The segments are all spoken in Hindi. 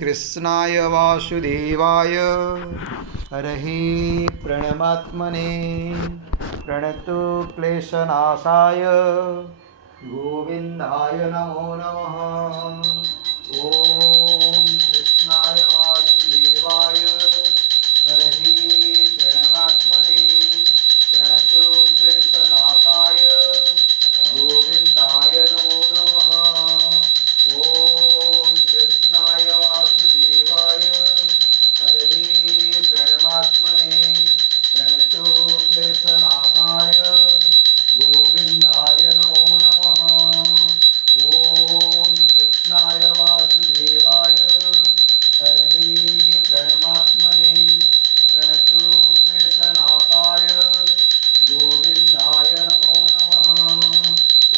कृष्णाय वासुदेवाय हरहि प्रणमात्मने प्रणतो क्लेशनाशाय गोविन्दाय नमो नमः। ॐ कृष्णाय वासुदेवाय हरहि प्रणमात्मने प्रणतो क्लेशनाशाय गोविन्दाय नमो नमः। ॐ कृष्णाय वासुदेवाय हरहि प्रणमात्मने प्रणतो क्लेशनाशाय गोविन्दाय नमो नमः। ॐ कृष्णाय वासुदेवाय हरहि प्रणमात्मने प्रणतो क्लेशनाशाय गोविन्दाय नमो नमः।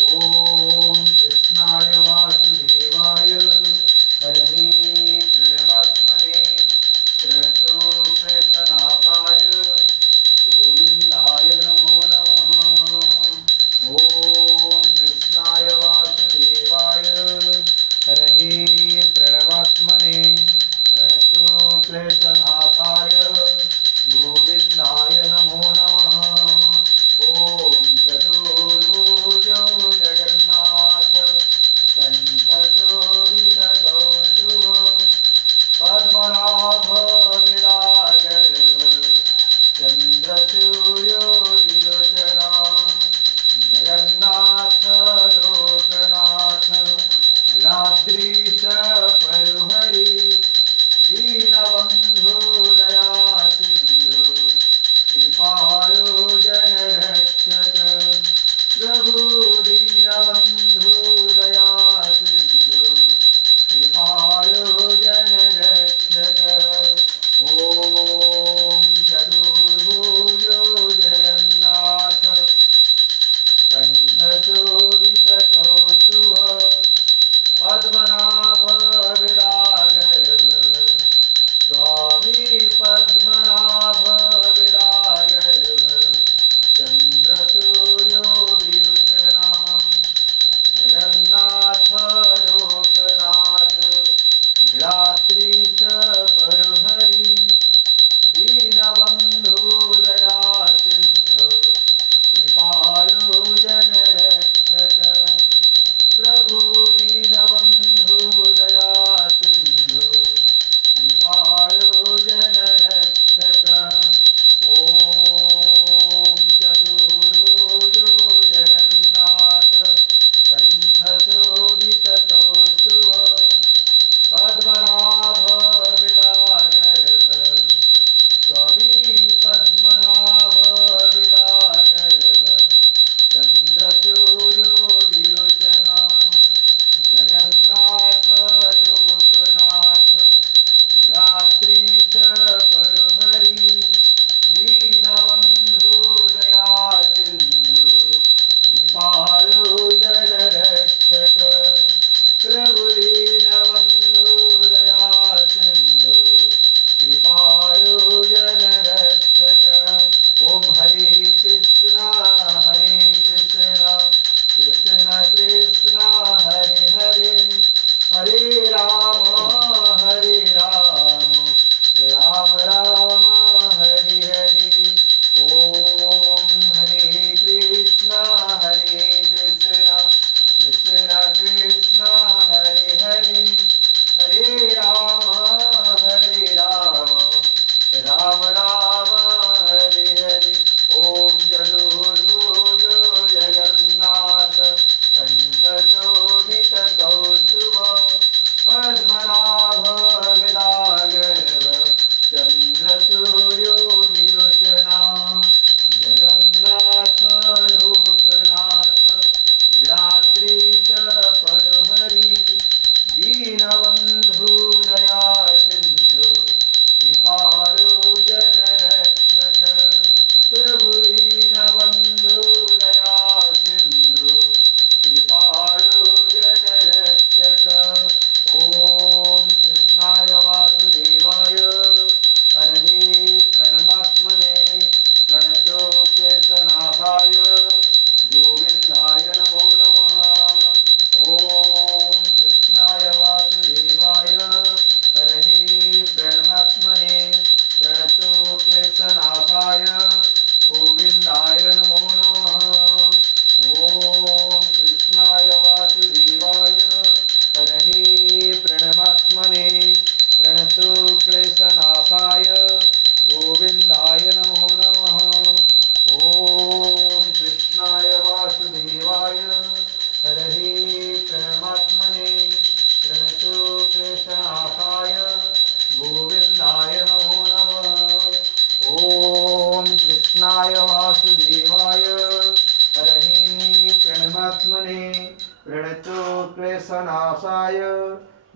ॐ कृष्णाय वासुदेवाय हरहि प्रणमात्मने प्रणतो क्लेशनाशाय गोविन्दाय नमो नमः। ॐ कृष्णाय वासुदेवाय हरहि प्रणमात्मने प्रणतो क्लेशनाशाय गोविन्दाय नमो नमः। ॐ चतुर्भुज जगन्नाथ कण्ठचूडितकौस्तुभ पद्मनाभ विराजर चन्द्रसूर्यो विलोचना जगन्नाथ लोकनाथ नीलाद्रीश परुहरि दीनबन्धु दयासिन्धु कृपालो जनरक्षक प्रभु दीनबन्धु दयासिन्धु कृपालो जनरक्षक। ॐ चतुर्भुजो जगन्नाथ कण्ठशोभितकौस्तुभ पद्मनाभ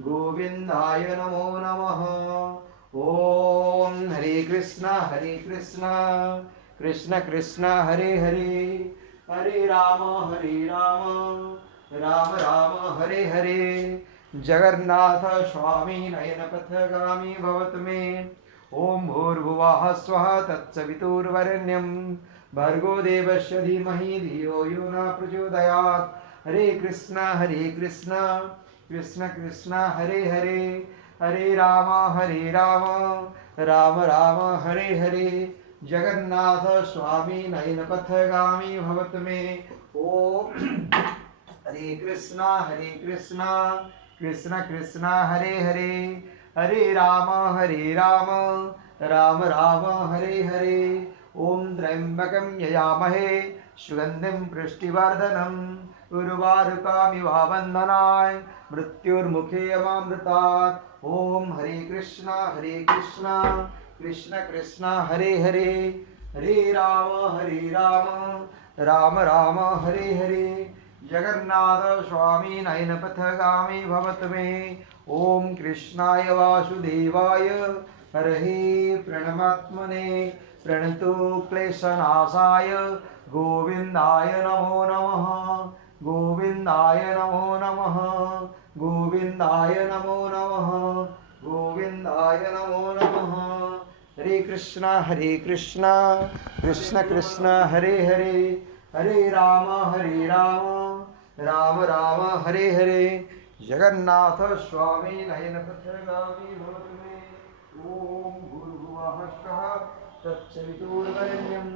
गोविंदाय नमो नमः। ओम हरे कृष्णा कृष्ण कृष्ण हरे हरे, हरे राम राम राम हरे हरे। जगन्नाथ स्वामी नयनपथगामी भवतु मे। ओम भूर्भुवः स्वः तत्सवितुर्वरेण्यं भर्गो देवस्य धीमहि धियो यो न प्रचोदयात्। हरे कृष्णा कृष्ण कृष्ण हरे हरे, हरे राम राम राम हरे हरे। जगन्नाथ स्वामी नयनपथगामी भवतु मे। ओम हरे कृष्णा कृष्ण कृष्ण हरे हरे, हरे राम राम राम हरे हरे। ओम त्र्यंबकं यजामहे सुगंधिं पुष्टिवर्धनम् उर्वारुकमिव बन्धनाय मृत्युर्मुखे अमामृतात्। ओम हरे कृष्णा कृष्ण कृष्ण हरे हरे, हरे राम राम राम हरे हरे। जगन्नाथ स्वामी नयनपथगामी भवतु मे। ओम कृष्णाय वासुदेवाय हरहे प्रणमात्मने प्रणतो क्लेशनाशाय गोविंदाय नमो नमः, गोविंदाय नमो नमः, गोविंदाय नमो नमः, गोविंदाय नमो नमः। हरे कृष्णा कृष्ण कृष्ण हरे हरे, हरे राम राम राम हरे हरे। जगन्नाथ स्वामी नयनपथगामी भवतु मे। ओम भूर्भुवः स्वः तत्सवितुर्वरेण्यं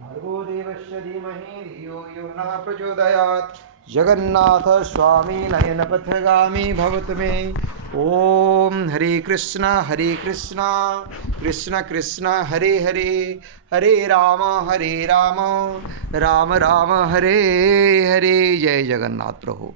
भर्गो देवस्य धीमहि धियो यो न प्रचोदयात्। जगन्नाथ स्वामी नयनपथगामी भवतु मे। ओम हरे कृष्णा कृष्ण कृष्ण हरे हरे, हरे राम राम राम हरे हरे। जय जगन्नाथ प्रभु।